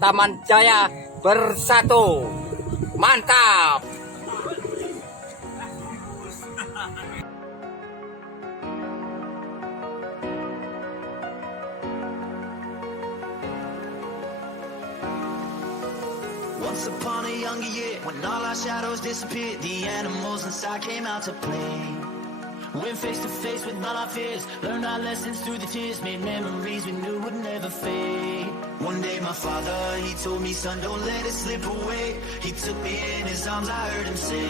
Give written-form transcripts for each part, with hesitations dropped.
Taman Jaya bersatu. Mantap. Once upon a younger year, when all our shadows disappeared, the animals inside came out to play. Went face to face with all our fears, learned our lessons through the tears, made memories we knew would never fade. One day my father, he told me, son, don't let it slip away. He took me in his arms, I heard him say,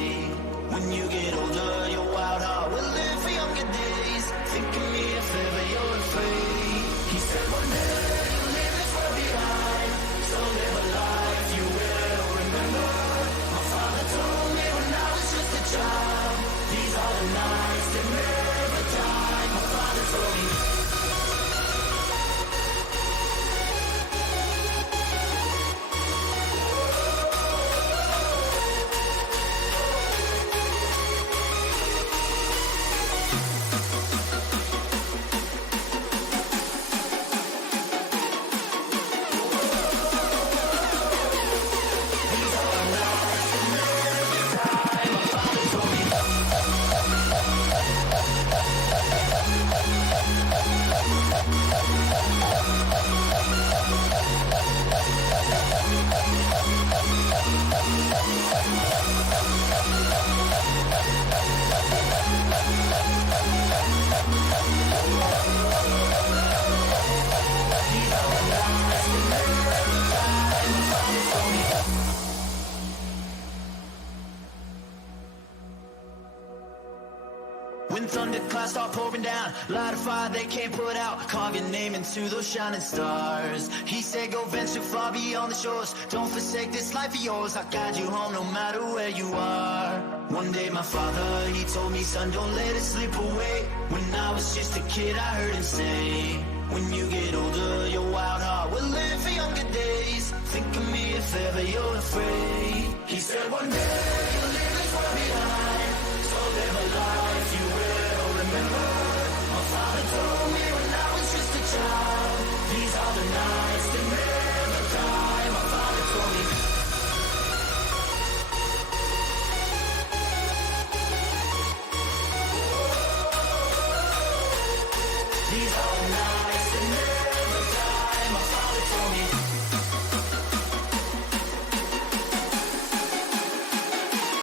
when you get older, your wild heart will live for younger days. Think of me if ever you're afraid. He said one day you'll leave this world behind, so live a life you will remember. My father told me when I was just a child, these are the nights that never die. My father told me. When thunderclouds start pouring down, light a fire they can't put out, carve your name into those shining stars. He said go venture far beyond the shores, don't forsake this life of yours, I'll guide you home no matter where you are. One day my father, he told me, son, don't let it slip away. When I was just a kid I heard him say, when you get older your wild heart will live for younger days. Think of me if ever you're afraid. He said one day you'll leave this world behind, so live a life